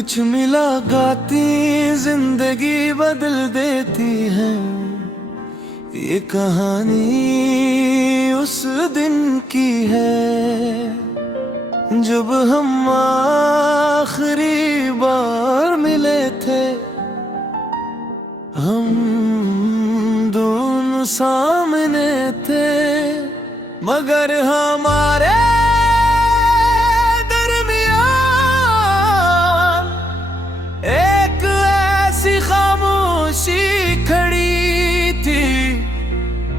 कुछ मुलाकाती जिंदगी बदल देती है। ये कहानी उस दिन की है जब हम आखिरी बार मिले थे। हम दोनों सामने थे मगर हमारे दरमियान एक ऐसी खामोशी खड़ी थी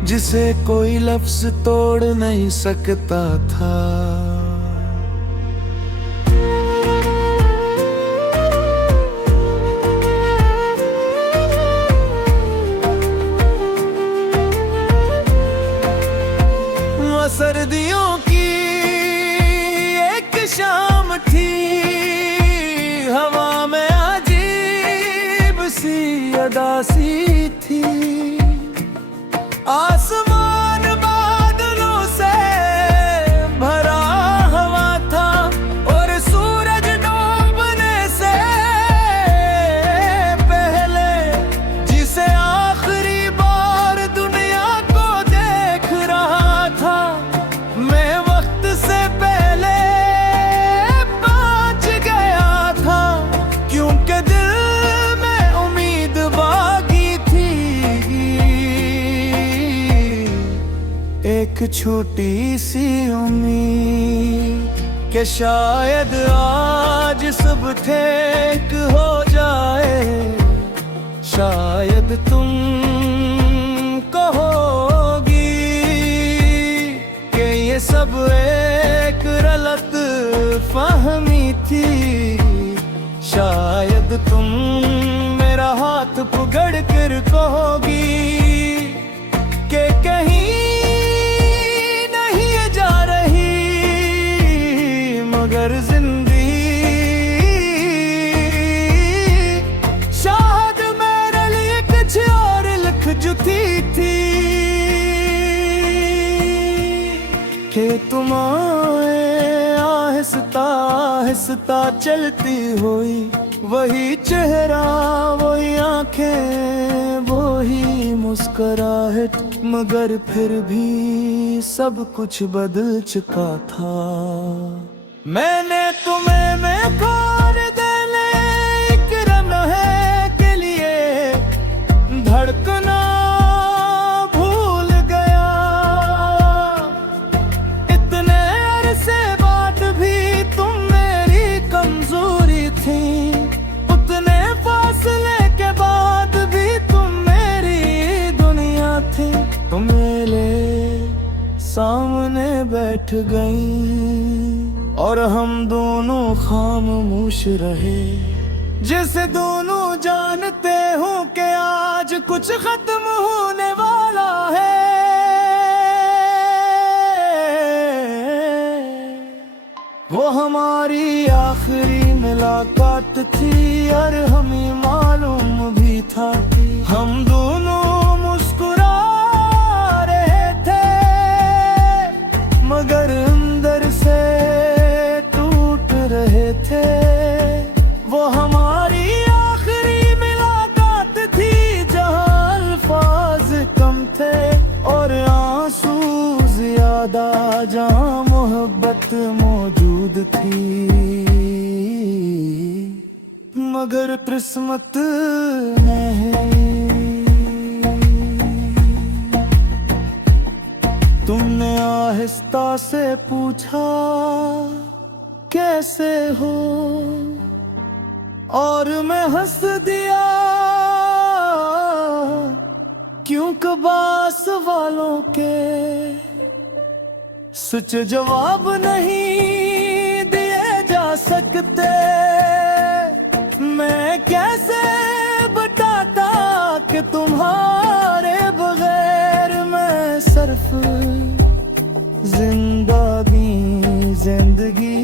जिसे कोई लफ्ज तोड़ नहीं सकता था। सर्दियों की एक शाम थी, हवा में अजीब सी उदासी थी। आसमान बादलों से भरा हुआ था और सूरज डूबने से पहले जिसे आखिरी बार दुनिया को देख रहा था, मैं वक्त से पहले पहुंच गया था क्योंकि दिल में उम्मीद बाकी थी। एक छोटी सी उम्मीद कि शायद आज सब ठीक हो जाए। शायद तुम कहोगी कि ये सब एक गलत फहमी थी। शायद तुम मेरा हाथ पकड़ कर कहोगी कि कहीं नहीं जा रही मगर जिंदगी शायद मेरे लिए कुछ और लिख चुकी थी। कि तुम आहिस्ता आहिस्ता चलती हुई, वही चेहरा वही आंखें वही मुस्कुराहट, मगर फिर भी सब कुछ बदल चुका था। मैंने तुम्हें मैं खोर देने एक लम्हे के लिए धड़कना सामने बैठ गई और हम दोनों खामोश रहे, जैसे दोनों जानते हो कि आज कुछ खत्म होने वाला है। वो हमारी आखिरी मुलाकात थी और हमें मालूम भी था कि हम दोनों मुस्कुरा मगर अंदर से टूट रहे थे। वो हमारी आखिरी मुलाकात थी जहाँ अल्फाज कम थे और आंसू ज्यादा, जहाँ मोहब्बत मौजूद थी। मगर किस्मत नहीं, तुमने आहिस्ता से पूछा कैसे हो और मैं हंस दिया क्योंकि बास वालों के सच जवाब नहीं दिए जा सकते। मैं कैसे बताता कि तुम्हारे बगैर मैं सिर्फ जिंदगी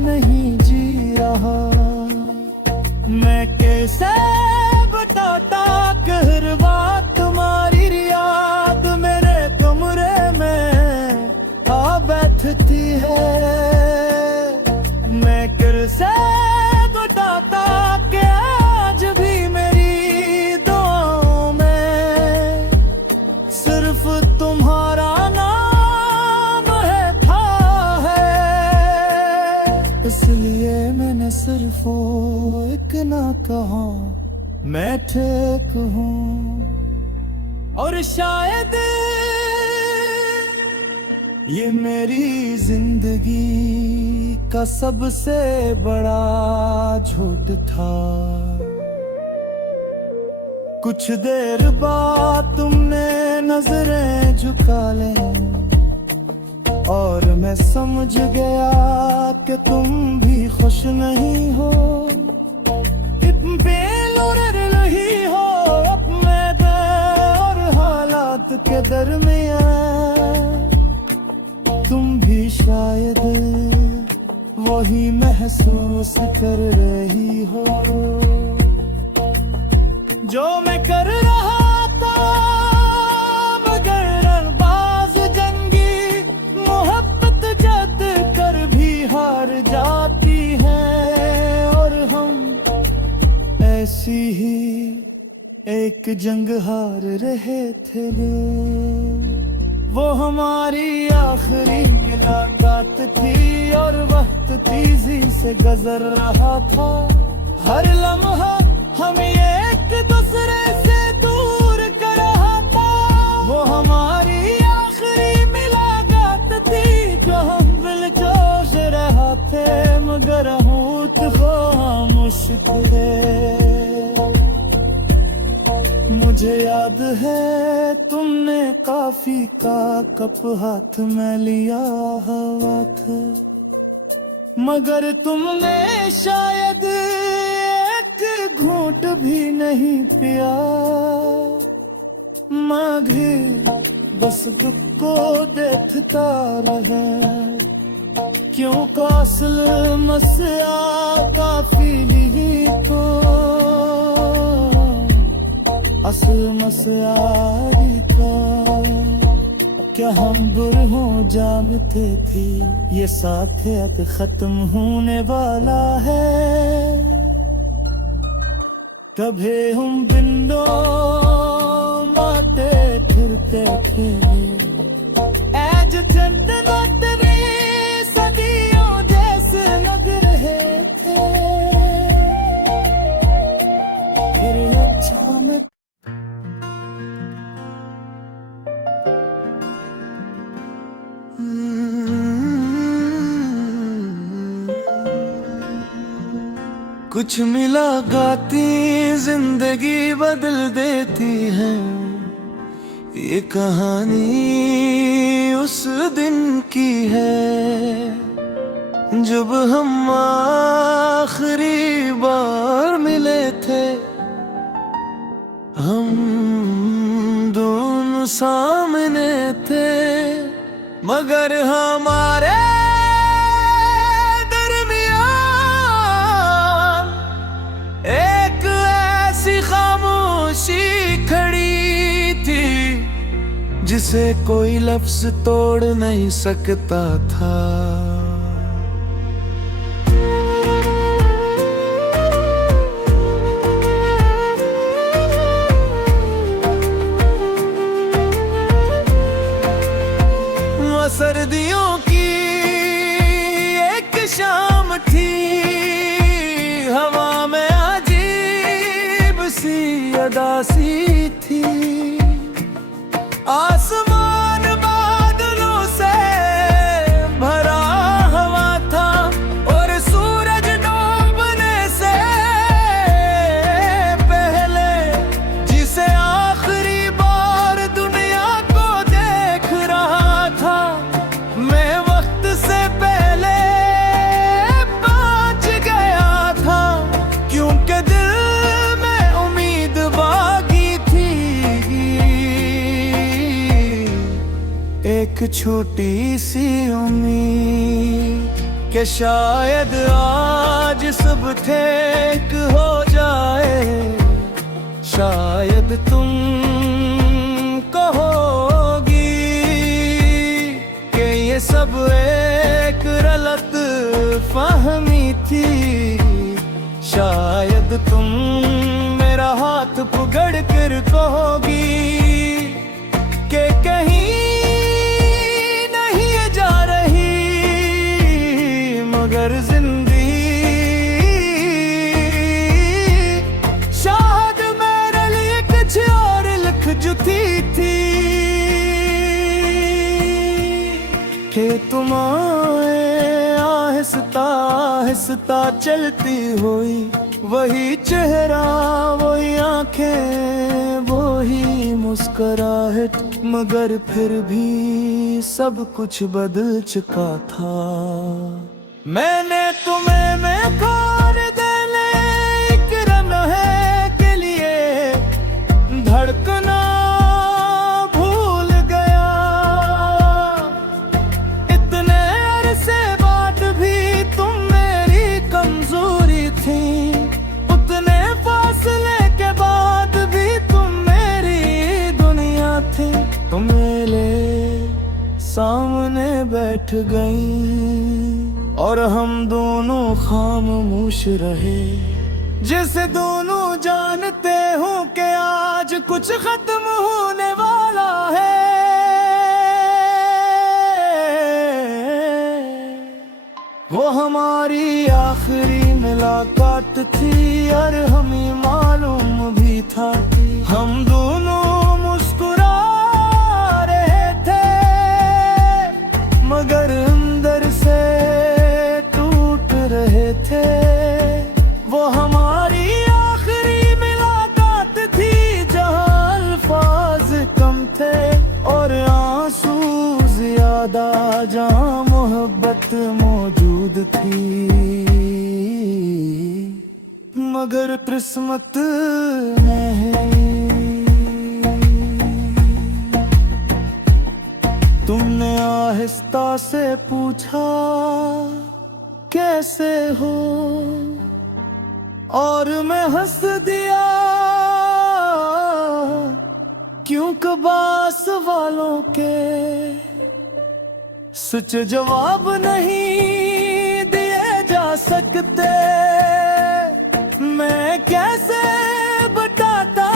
नहीं जी रहा। मैं कैसे बताता कि हर बात तुम्हारी याद मेरे कमरे में आ बैठती है। मैं कैसे बताता हूँ, और शायद ये मेरी जिंदगी का सबसे बड़ा झूठ था। कुछ देर बाद तुमने नजरें झुका ले और मैं समझ गया कि तुम भी खुश नहीं हो, बेलुर नहीं हो अपने और हालात के दरमियान। तुम भी शायद वही महसूस कर रही हो जो मैं कर रहा था, मगर रंगबाज जंगी मोहब्बत जत कर भी हार जाती है। और हम ऐसी ही एक जंग हार रहे थे, वो हमारी आखिरी मुलाकात थी और वक्त तेजी से गुजर रहा था। हर लम्हा हम एक दूसरे से दूर कर रहा था, वो हमारी आखिरी मुलाकात थी जो हम दिलजोश रहा थे, मगर होठ खामोश थे। मुझे याद है तुमने कॉफी का कप हाथ में लिया हुआ था, मगर तुमने शायद एक घूंट भी नहीं पिया। मांगे बस दुख को देखता रहा, क्यों कासल मसया काफी ली तो असल मसयारी का। क्या हम बुरहों जानते थे ये साथ अब खत्म होने वाला है। कभी हम बिंदो माते फिरते थे, आज चंद नटरे सदियों जैसे लग रहे थे। फिर अच्छा में कुछ मुलाकातें जिंदगी बदल देती है, ये कहानी उस दिन की है जब हम आखिरी बार मिले थे। हम दोनों सामने थे, मगर हमारे जिसे कोई लफ्ज तोड़ नहीं सकता था। वो सर्दियों की एक शाम थी, हवा में अजीब सी उदासी थी। आसमान बादलों से भरा हुआ था और सूरज डूबने से पहले जिसे आखिरी बार दुनिया को देख रहा था, मैं वक्त से पहले पहुंच गया था, क्योंकि दिल में उम्मीद बागी थी। एक छोटी सी उम्मीद कि शायद आज सब ठीक हो जाए। शायद तुम कहोगी कि ये सब एक गलत फहमी थी। शायद तुम मेरा हाथ पकड़ कर कहोगी कि कहीं मगर जिंदगी शायद मेरे लिए जुती थी कि तुम आए आहिस्ता आहिस्ता चलती हुई, वही चेहरा वही आंखें वही मुस्कुराहट, मगर फिर भी सब कुछ बदल चुका था। मैंने तुम्हें में खोर देने एक लम्हे के लिए धड़कना भूल गया। इतने अरसे बाद भी तुम मेरी कमजोरी थी, उतने फासले के बाद भी तुम मेरी दुनिया थी। तुम मेरे सामने बैठ गई और हम दोनों खामोश रहे, जैसे दोनों जानते हो कि आज कुछ खत्म होने वाला है। वो हमारी आखिरी मुलाकात थी और हमें मालूम भी था कि हम दोनों मुस्कुरा रहे थे, मगर अंदर से रहे थे। वो हमारी आखिरी मुलाकात थी जहाँ अल्फाज कम थे और आंसू ज्यादा, जहाँ मोहब्बत मौजूद थी। मगर किस्मत नहीं, तुमने आहिस्ता से पूछा कैसे हो, और मैं हंस दिया क्योंकि बास वालों के सच जवाब नहीं दिए जा सकते। मैं कैसे बताता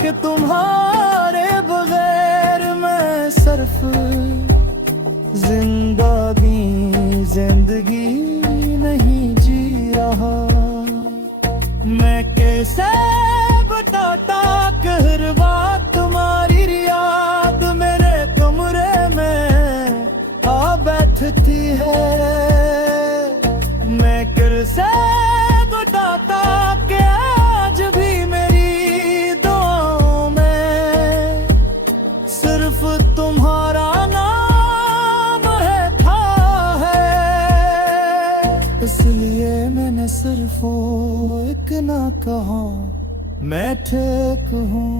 कि तुम्हारे बगैर मैं सिर्फ जिंदगी नहीं जी रहा। मैं कैसे बताता कि हर बात तुम्हारी याद मेरे कमरे में आ बैठती है। मैं कैसे बताता कि आज भी मेरी दुआओं में सिर्फ तुम्हारा नाम रहता है। इसलिए मैंने सिर्फ वो एक ना कहा मैं ठीक हूँ,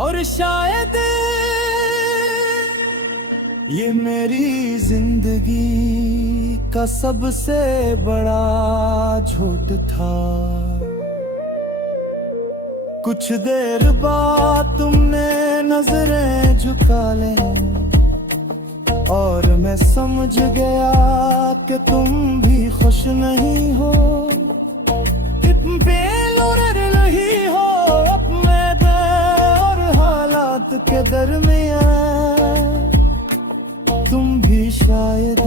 और शायद ये मेरी जिंदगी का सबसे बड़ा झूठ था। कुछ देर बाद तुमने नजरें झुका ले और मैं समझ गया कि तुम भी खुश नहीं हो। तुम बेलुर रही हो अपने दिल और हालात के दरमियान। तुम भी शायद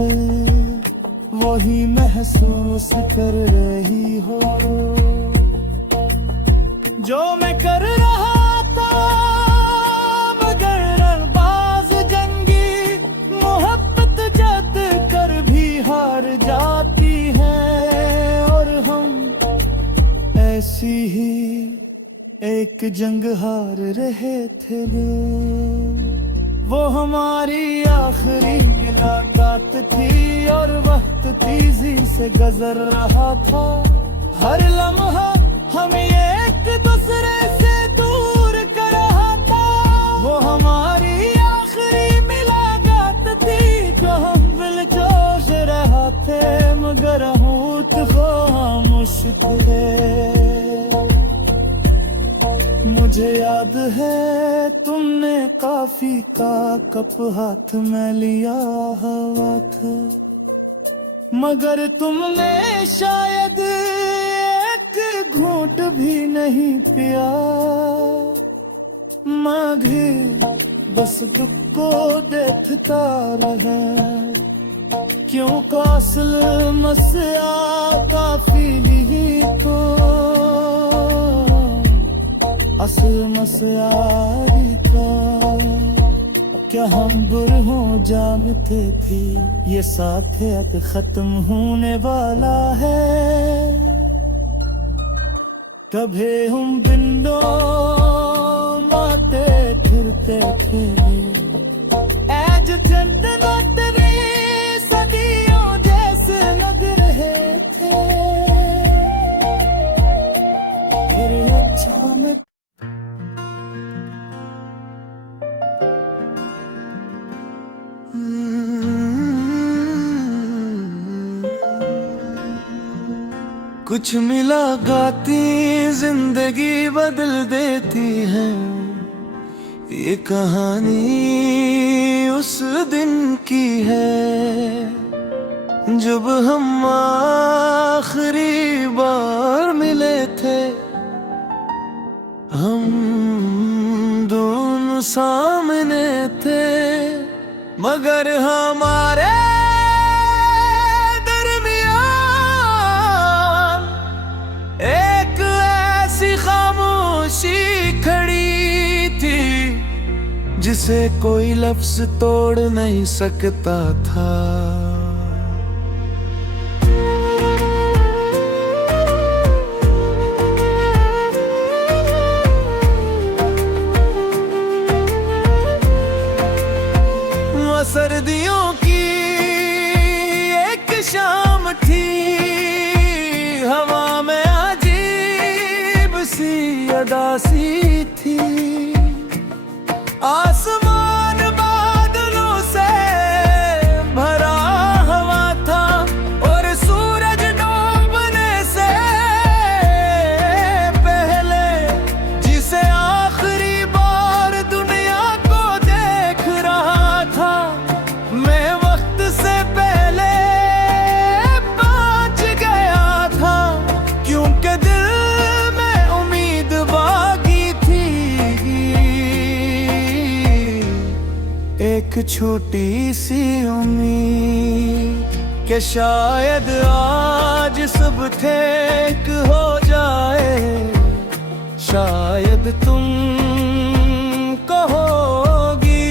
वही महसूस कर रही हो जो मैं कर रहा था। मगर अल्फाज जंगी मोहब्बत जत कर भी हार जाती है, और हम ऐसी ही एक जंग हार रहे थे। वो हमारी आखिरी मुलाकात थी और वक्त तेजी से गुजर रहा था। हर लम्हा हमें एक दूसरे से दूर कर रहा था। वो हमारी आखिरी मुलाकात थी जो हम दिलजोश रहा थे, मगर होठ खामोश थे। मुझे याद है तुमने काफी का कप हाथ में लिया हुआ था, मगर तुमने शायद एक घूंट भी नहीं पिया। माघे बस दुख को देखता रहा, क्यों कासल मसया काफी ली तो असल मसला था, क्या हम बुरहों जानते थे ये साथ अब खत्म होने वाला है। कभी हम बिंदो माते फिरते थे एज चंदना तेरे सदियों जैसे लग रहे थे। तेरे अच्छा में कुछ मिला गाती जिंदगी बदल देती है। ये कहानी उस दिन की है जब हम आखिरी बार मिले थे। हम दोनों सामने थे मगर हमारे खड़ी थी जिसे कोई लफ्ज तोड़ नहीं सकता था। सर्दियों की एक शाम थी, हवा में अजीब सी अदासी थी। आसमान बादलों से भरा हुआ था और सूरज डूबने से पहले जिसे आखिरी बार दुनिया को देख रहा था, मैं वक्त से पहले पहुंच गया था क्योंकि दिल में उम्मीद बागी थी। एक छोटी सी उम्मीद कि शायद आज सब ठीक हो जाए। शायद तुम कहोगी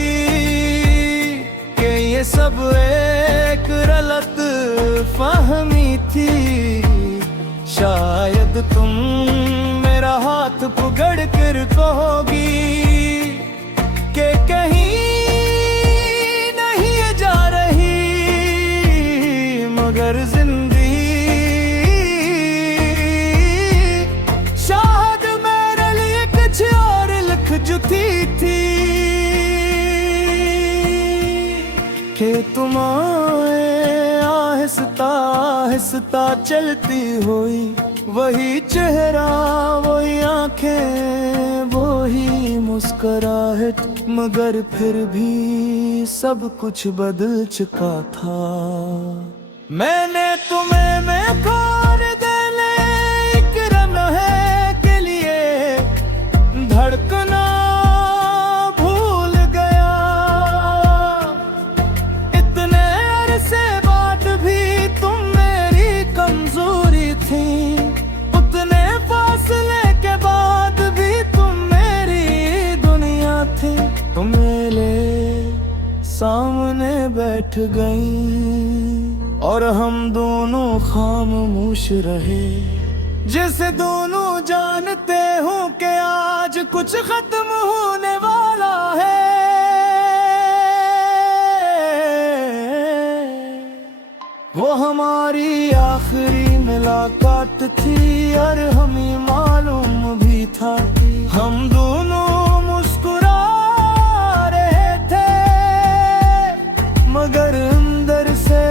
कि ये सब एक गलत फहमी थी। शायद तुम मेरा हाथ पकड़ कर कहोगी कि कहीं नहीं जा रही, मगर जिंदगी शायद मेरे लिए कुछ और लिख चुकी थी। कि तुम आहिस्ता आहिस्ता चलती हुई, वही चेहरा वही आंखें वही मुस्कुराहट, मगर फिर भी सब कुछ बदल चुका था। मैंने तुम्हें मैं खोर देने एक लम्हे के लिए धड़कना भूल गया। इतने अरसे बाद भी तुम मेरी कमजोरी थी, उतने फासले के बाद भी तुम मेरी दुनिया थी। तुम मेरे सामने बैठ गई और हम दोनों खामोश रहे, जैसे दोनों जानते हो कि आज कुछ खत्म होने वाला है। वो हमारी आखिरी मुलाकात थी और हमें मालूम भी था हम दोनों मुस्कुरा रहे थे, मगर अंदर से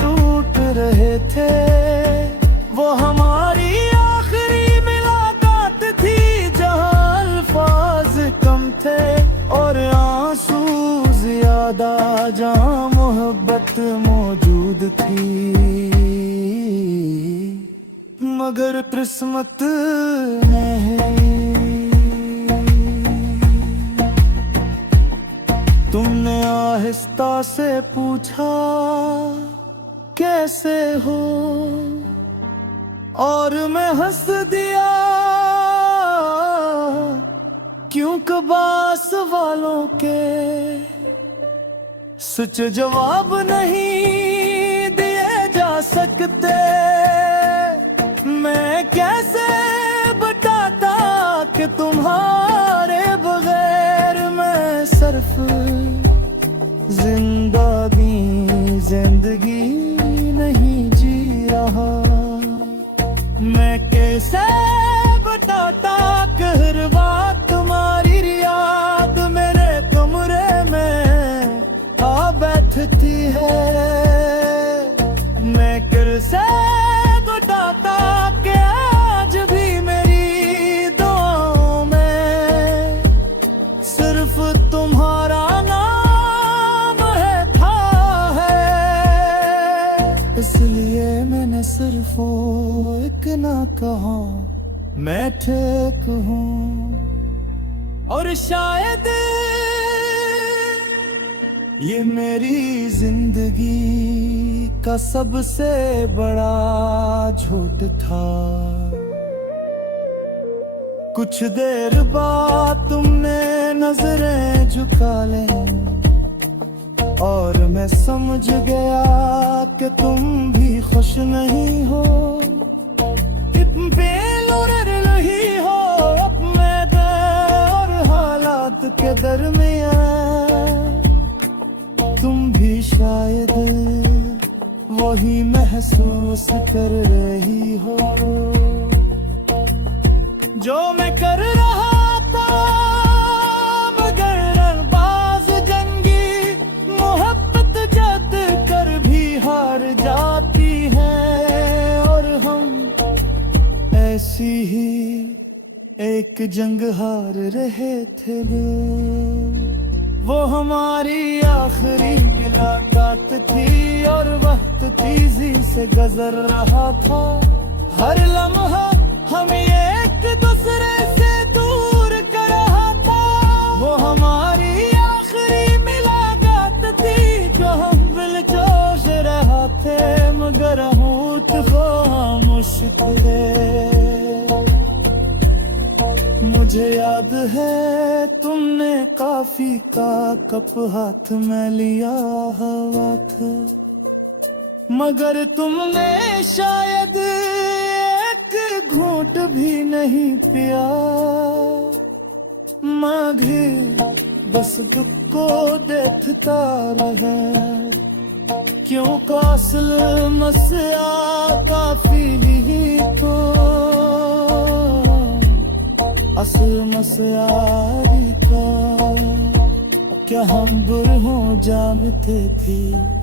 टूट रहे थे। वो हमारी आखिरी मुलाकात थी जहाँ अल्फाज कम थे और आंसू ज्यादा, जहाँ मोहब्बत मौजूद थी। मगर किस्मत नहीं, तुमने आहिस्ता से पूछा कैसे हो, और मैं हंस दिया क्यों कबा सवालों के सच जवाब नहीं दिए जा सकते। मैं कैसे बताता कि तुम्हारे बगैर मैं सिर्फ जिंदगी नहीं जी रहा। मैं कैसे बताता कि हर बात तुम्हारी याद मेरे कमरे में आ बैठती है। मैं कैसे बताता कि आज भी मेरी दुआओं में सिर्फ तुम्हारा नाम था है। इसलिए मैंने सिर्फ वो एक ना कहा मैं ठीक हूँ। और शायद ये मेरी जिंदगी का सबसे बड़ा झूठ था। कुछ देर बाद तुमने नजरें झुका ले और मैं समझ गया कि तुम भी खुश नहीं हो। नहीं हो अपने और हालात के दरमियान। तुम भी शायद वही महसूस कर रही हो जो मैं कर रहा था। मगर रंगबाज जंगी मोहब्बत जत कर भी हार जाती है। और हम ऐसी ही एक जंग हार रहे थे। वो हमारी आखिरी मुलाकात थी और वक्त तेजी से गुजर रहा था। हर लम्हा हम एक दूसरे से दूर कर रहा था। वो हमारी आखिरी मुलाकात थी जो हम दिलजोश रहा थे। मगर होठ खामोश थे। मुझे याद है तुमने कॉफी का कप हाथ में लिया हुआ था। मगर तुमने शायद एक घूंट भी नहीं पिया। मांगे बस दुख को देखता रहा। क्यों कासल मसया काफी ली तो असल मसयारी का। क्या हम बुरहों जानते थे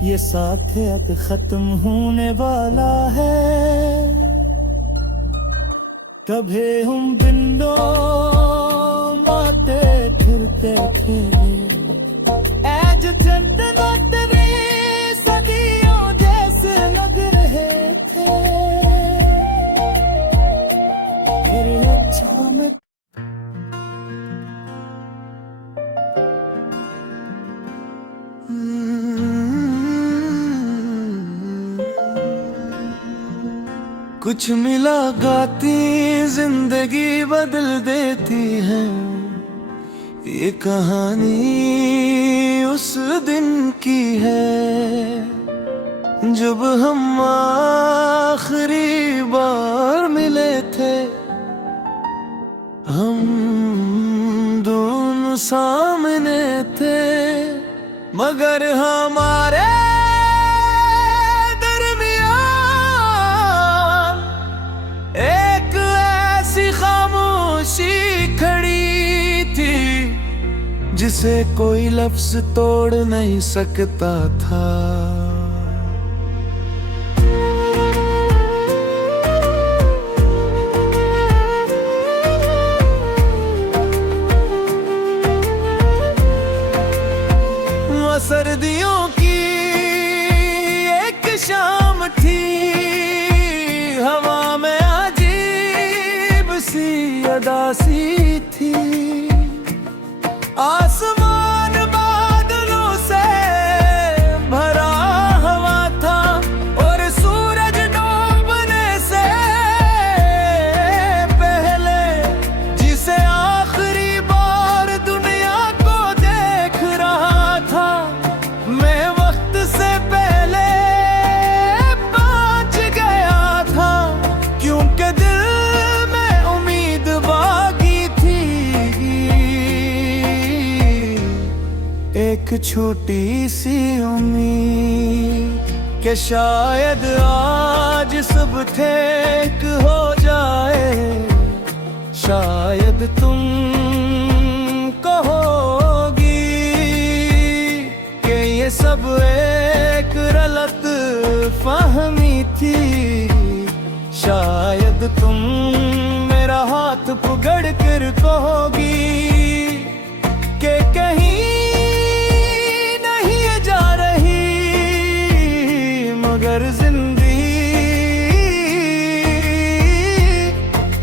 ये साथ अब खत्म होने वाला है। कभी हम बिंदो माते फिरते थे। आज ठंड तेरे सदियों जैसे लग रहे थे। मेरे अच्छा में कुछ मुलाकातें जिंदगी बदल देती है। ये कहानी उस दिन की है जब हम आखिरी बार मिले थे। हम दोनों सामने थे मगर हमारे जिसे कोई लफ्ज तोड़ नहीं सकता था। सर्दियों की एक शाम थी। हवा में अजीब सी उदासी थी। आसमान बादलों से भरा हुआ था और सूरज डूबने से पहले जिसे आखिरी बार एक छोटी सी उम्मीद कि शायद आज सब ठीक हो जाए, शायद तुम कहोगी कि ये सब एक गलत फहमी थी, शायद तुम मेरा हाथ पकड़ कर कहोगी कि कहीं नहीं जा रही, मगर जिंदगी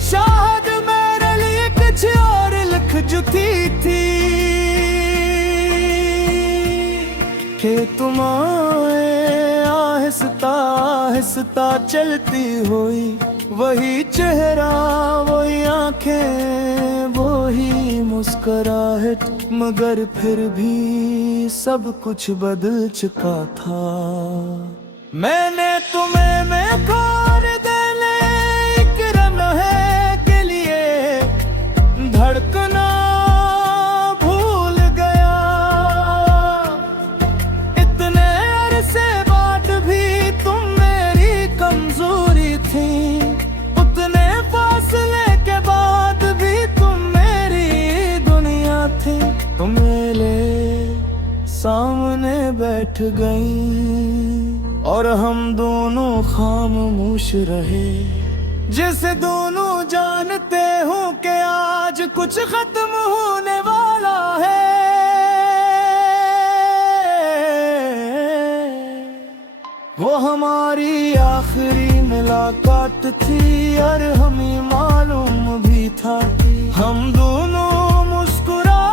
शायद मेरे लिए कुछ और लिख चुकी थी, कि तुम आहिस्ता आहिस्ता चलती हुई, वही चेहरा वही आंखें वही मुस्कुराहट, मगर फिर भी सब कुछ बदल चुका था। मैंने तुम्हें मैं खोर देने एक लम्हे के लिए धड़कना भूल गया, इतने अरसे बाद भी तुम मेरी कमजोरी थी, उतने फासले के बाद भी तुम मेरी दुनिया थी। तुम मेरे सामने बैठ गई और हम दोनों खामोश रहे, जैसे दोनों जानते हो कि आज कुछ खत्म होने वाला है। वो हमारी आखिरी मुलाकात थी और हमें मालूम भी था हम दोनों मुस्कुरा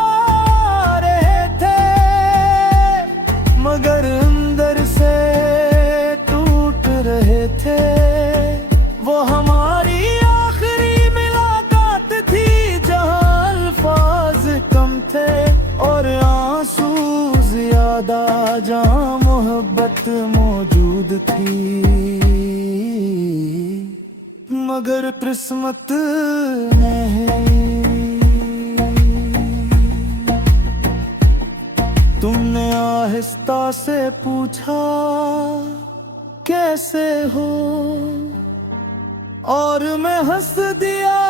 रहे थे, मगर अंदर से टूट रहे थे। वो हमारी आखिरी मुलाकात थी जहाँ अल्फाज कम थे और आंसू ज्यादा, जहाँ मोहब्बत मौजूद थी, मगर किस्मत नहीं। तुमने आहिस्ता से पूछा कैसे हो, और मैं हंस दिया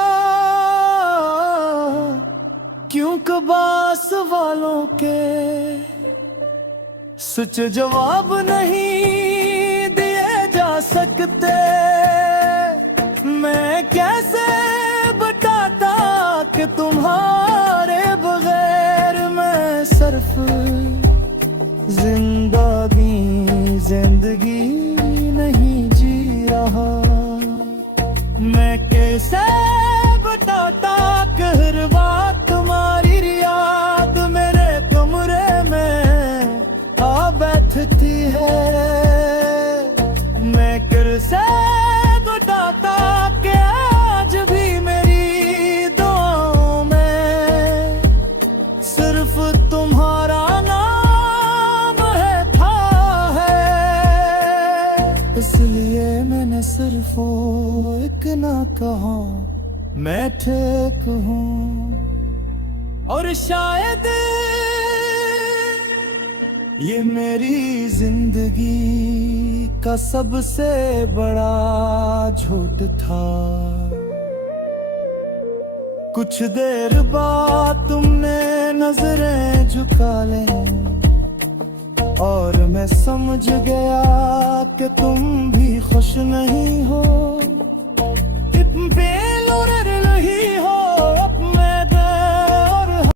क्योंकि बास वालों के सच जवाब नहीं दिए जा सकते। मैं कैसे बताता कि तुम्हारे बगैर मैं सिर्फ जिंदगी नहीं जी रहा। मैं कैसे बताता कि हर बात तुम्हारी याद मेरे कमरे में आ बैठती है। मैं कैसे बताता कि आज भी मेरी दुआओं में सिर्फ तुम्हारा नाम है था है। इसलिए मैंने सिर्फ वो एक ना कहा मैं ठीक हूँ, और शायद ये मेरी जिंदगी का सबसे बड़ा झूठ था। कुछ देर बाद तुमने नजरें झुका ले और मैं समझ गया कि तुम भी खुश नहीं हो।